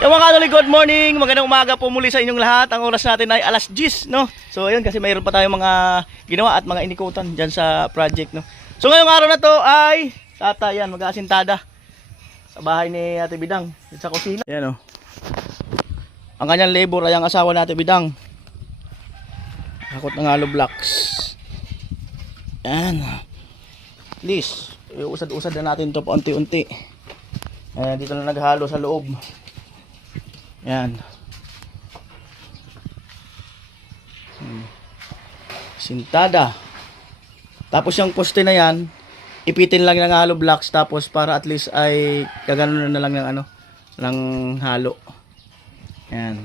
Yung mga kanolik, good morning, magandang umaga po muli sa inyong lahat. Ang oras natin ay alas 10, no? So ayun, kasi mayroon pa tayong mga ginawa at mga inikutan dyan sa project, no? So ngayong araw na to ay tata, yan, mag-aasintada sa bahay ni Ate Bidang, sa kusina. Yan, oh. Ang kanyang labor ay ang asawa ni Ate Bidang. Hakot ng hollow blocks. Yan. Please, usad-usad na natin to paunti-unti. Dito na naghalo sa loob. Yan. Sintada. Tapos yung poste na yan, ipitin lang ng hollow blocks, tapos para at least ay gaganon na lang ng ano, ng halo. Yan.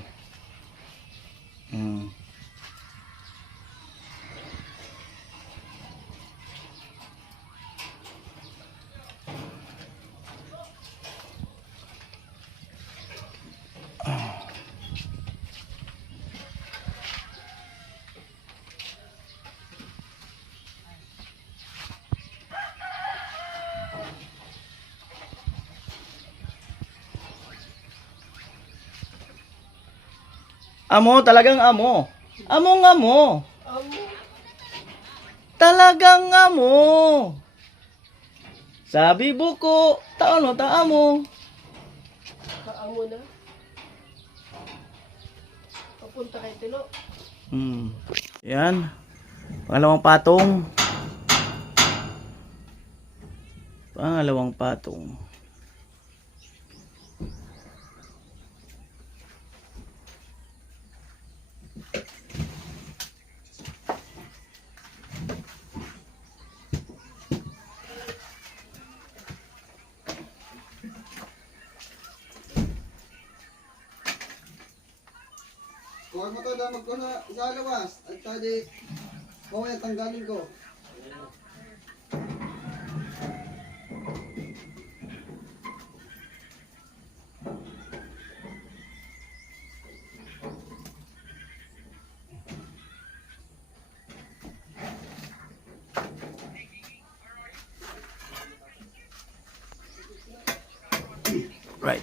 Amo, talagang amo. Among amo. Talagang amo. Sabi buko, taon mo taamo. Kaamo na. Papunta kay Tilo. Yan. Pangalawang patong. Pangalawang patong. Huwag mo ito dapat ko na sa lawas. At tadi, mamaya tanggalin ko. Right.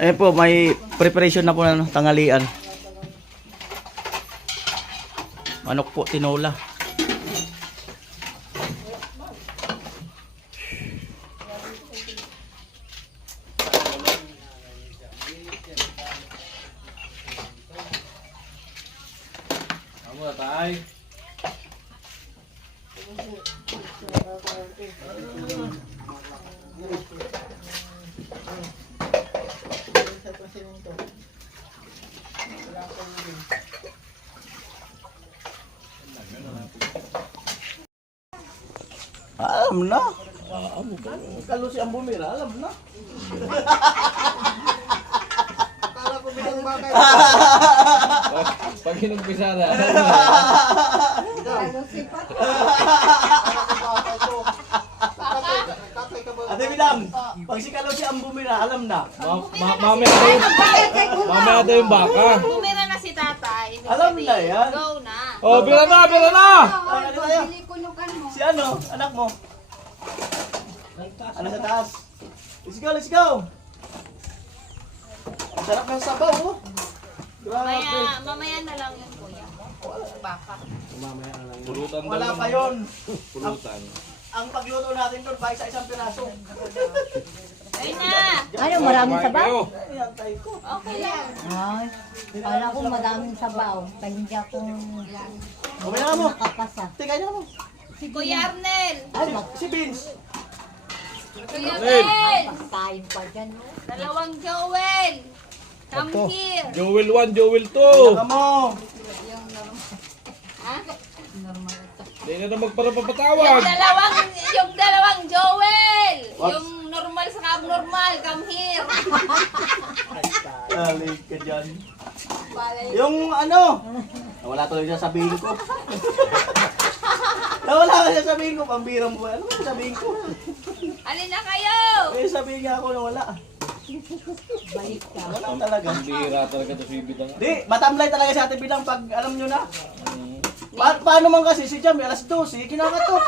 Ayan po, may preparation na po na tanghalian. Manok po, tinola. Amo na tay. Alam na. Kalau si Ambo Mira, alam na. Akala ko bilang bagay. Pag inumpisa na. Ate Bidang, pag si Kalau si Ambo Mira, alam na. Mamaya tayo yung baka. Bumira na si tatay. Ibig Alam na sabihin, yan. Go na. Oh, bila na, bila na! Si ano, anak mo? Ano sa taas? Let's go, let's go! Ang sarap ng sabaw, oh. Grabe. Mamaya na lang yun, kuya. Baka. Pulutan daw Wala yun. pa yun. Pulutan. Ang pagluto natin doon, pa isa-isang piraso. Ayun na. Ano, maraming sabaw? Kayo. Ayan, tayo ko. Okay lang. Ay, kala ko madaming sabaw. Kaya hindi akong Okay na mo. nakapasa. Teka na mo. Kuya Arnel. Si Vince. Kuya Bel. Kain pa dyan. No? Dalawang Joel. Come here. Joel 1, Joel 2. Teka mo. Ha? Hindi na na Yung magparapapatawag. dalawang Joel. Yung normal sa abnormal, come here. Galing ka dyan. Balay. Yung ano, wala tuloy siya sabihin ko. Wala ka siya sabihin ko, pambirang buhay. Ano ba sabihin ko? Alin na kayo? Eh, sabihin niya ako na wala. Balik ka. Wala talaga. Bira talaga to si Bidang. Di, matamlay talaga sa ating bilang pag alam nyo na. Paano man kasi si Jam, alas 12, kinakatok.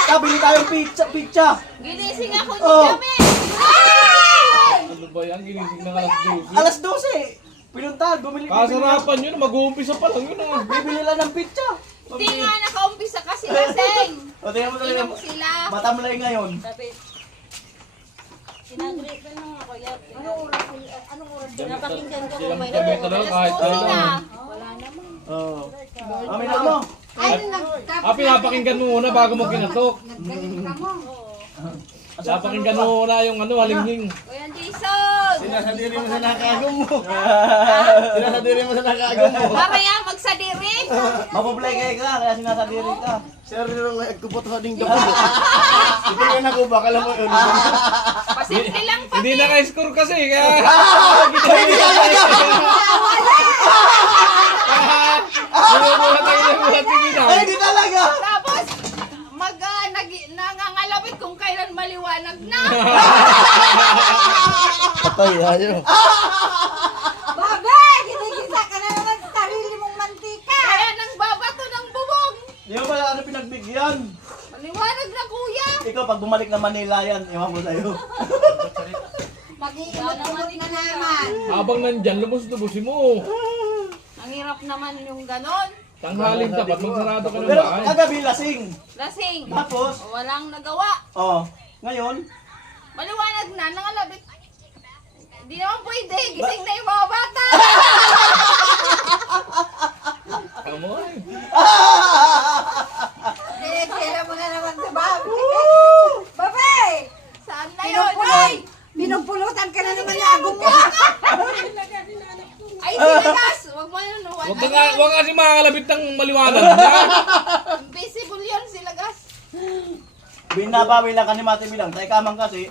Kabili tayong pizza. Ginising ako ni Oh. Jame. Ay! Ano ba yan? Ginising ng alas 12. Alas 12, pinunta, bumili. Kasarapan yun, mag-uumpisa pa lang yun ah. Bibili lang ng pizza. Di nga nakaumpisa kasi lasing. O, tingnan mo talaga, Inom sila. matamlay ngayon. Sinagrit ko nung ako. Anong oras? Napakinggan ko Silang kung may gabi talaga Alas kahit 12 na. Wala naman. Oo. Amin na mo. pinapakinggan mo muna bago mo kinatok. Pinapakinggan mo muna yung ano, halinghing. Kuya Jason. Sinasadiri mo sa nakagong mo. Sinasadiri mo sa nakagong mo. Mamaya magsadiri. Mapoblay ka, kaya sinasadiri ka. Sir, nung nagkupot sa ding gabi. Ito yung nakuba, kala mo yun. Pasimple lang pa. Hindi naka-score kasi kaya... Hindi talaga. Buhat tayo ng buhat si Bidang. Ay, hindi talaga. Tapos, nangangalapit kung kailan maliwanag na. Patay, ayaw. Babay! Ginigisa ka na naman sa sarili mong mantika. Kaya nang babato ng bubong. Di mo pala ano pinagbigyan. Maliwanag na kuya. Ikaw, pag bumalik na Manila yan, iwan ko sa'yo. Mag-iimot-imot na naman. Habang nandyan, lubos-lubosin mo. Ang hirap naman yung ganon. Tanghaling tapat, magsarado ka ng Pero bahay. kagabi lasing. Lasing. Tapos, Walang nagawa. oh, ngayon, Maliwanag na, nangalapit. Hindi naman pwede. Gising na yung mga bata. Kamoy. Sila mo na naman sa babi. Babay! Saan na yun? Ay! Pinupulutan ka na naman ng agong mo. Ay, sinigas! Huwag mo yun. Huwag kasi makakalabit ng maliwanag. Ha? Invisible yun, silagas. binabawi lang ka ni Mati Bilang. Tayo kamang kasi,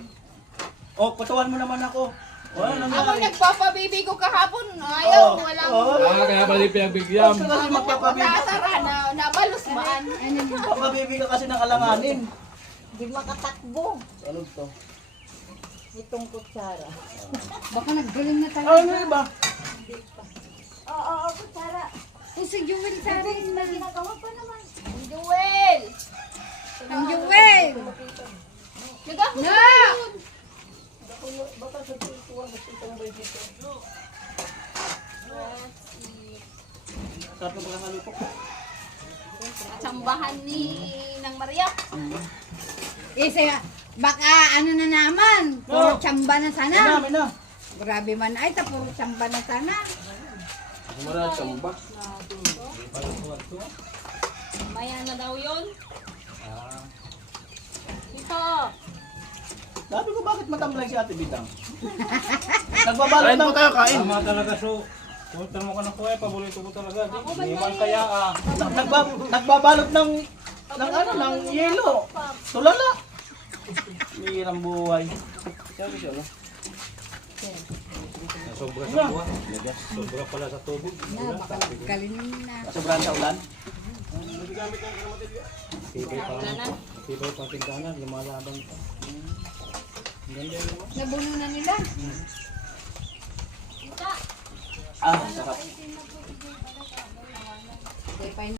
oh, kutuan mo naman ako. Wala Ako nangyari. nagpapabibi ko kahapon. Ayaw, Oo. walang... Oo. Kaya pala pinagbigyan. Gusto kasi magpapabibi. Nasara na, nabalos maan. Papabibi ka kasi ng alanganin. Hindi makatakbo. Ano to? Itong kutsara. Baka naggaling na tayo. Ano yun ba? Oo, kutsara. Si Jewel sa akin. May ginagawa pa naman. Joel! Ang Jewel! Nagako Na! Sarap na pala kalupok. Atsambahan ni Nang Maria. Isa, baka ano na naman. Puro No. tsamba na Ano sana. namin na? Grabe man ay, puro tsamba na sana. Maya na daw yun. Ito. Sabi ko bakit matamlay si Ate Bidang? Nagbabalot ng... tayo, kain. Tama talaga so. Punta mo ka na kuya, paborito ko talaga. Hindi man kaya ah. Nagbabalot ng ano, ng yelo. Tulala. Mirang buhay. Sabi siya, no? Sobra sa buwan. Sobra pala sa tubig. Na, baka naggaling na. Kasobrahan sa ulan. Tibay pa tindahan, lumalaban pa. Nabuno na nila. Ah, sarap.